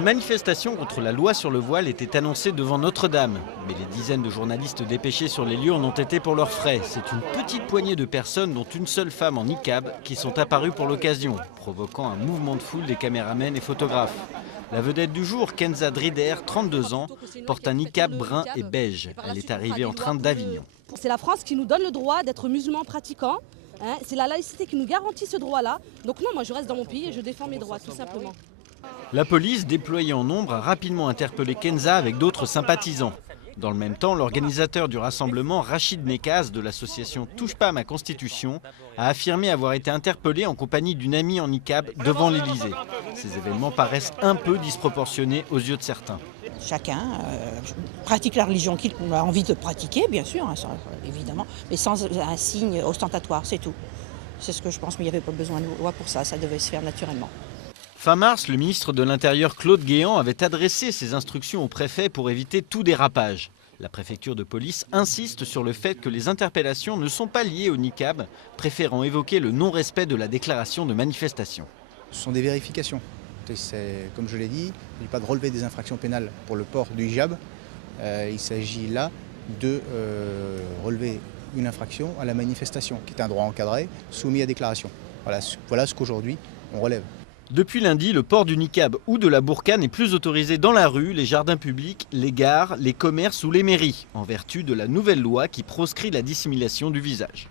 Une manifestation contre la loi sur le voile était annoncée devant Notre-Dame. Mais les dizaines de journalistes dépêchés sur les lieux en ont été pour leurs frais. C'est une petite poignée de personnes, dont une seule femme en niqab, qui sont apparues pour l'occasion, provoquant un mouvement de foule des caméramens et photographes. La vedette du jour, Kenza Drider, 32 ans, porte un niqab brun et beige. Elle est arrivée en train d'Avignon. C'est la France qui nous donne le droit d'être musulmans pratiquants. C'est la laïcité qui nous garantit ce droit-là. Donc non, moi je reste dans mon pays et je défends mes droits, tout simplement. La police, déployée en nombre, a rapidement interpellé Kenza avec d'autres sympathisants. Dans le même temps, l'organisateur du rassemblement, Rachid Nekaz, de l'association Touche pas à ma Constitution, a affirmé avoir été interpellé en compagnie d'une amie en niqab devant l'Elysée. Ces événements paraissent un peu disproportionnés aux yeux de certains. Chacun pratique la religion qu'il a envie de pratiquer, bien sûr, hein, ça, évidemment, mais sans un signe ostentatoire, c'est tout. C'est ce que je pense, mais il n'y avait pas besoin de loi pour ça, ça devait se faire naturellement. Fin mars, le ministre de l'Intérieur Claude Guéant avait adressé ses instructions au préfet pour éviter tout dérapage. La préfecture de police insiste sur le fait que les interpellations ne sont pas liées au niqab, préférant évoquer le non-respect de la déclaration de manifestation. Ce sont des vérifications. Comme je l'ai dit, il ne s'agit pas de relever des infractions pénales pour le port du hijab. Il s'agit là de relever une infraction à la manifestation, qui est un droit encadré, soumis à déclaration. Voilà ce qu'aujourd'hui on relève. Depuis lundi, le port du niqab ou de la burqa n'est plus autorisé dans la rue, les jardins publics, les gares, les commerces ou les mairies, en vertu de la nouvelle loi qui proscrit la dissimulation du visage.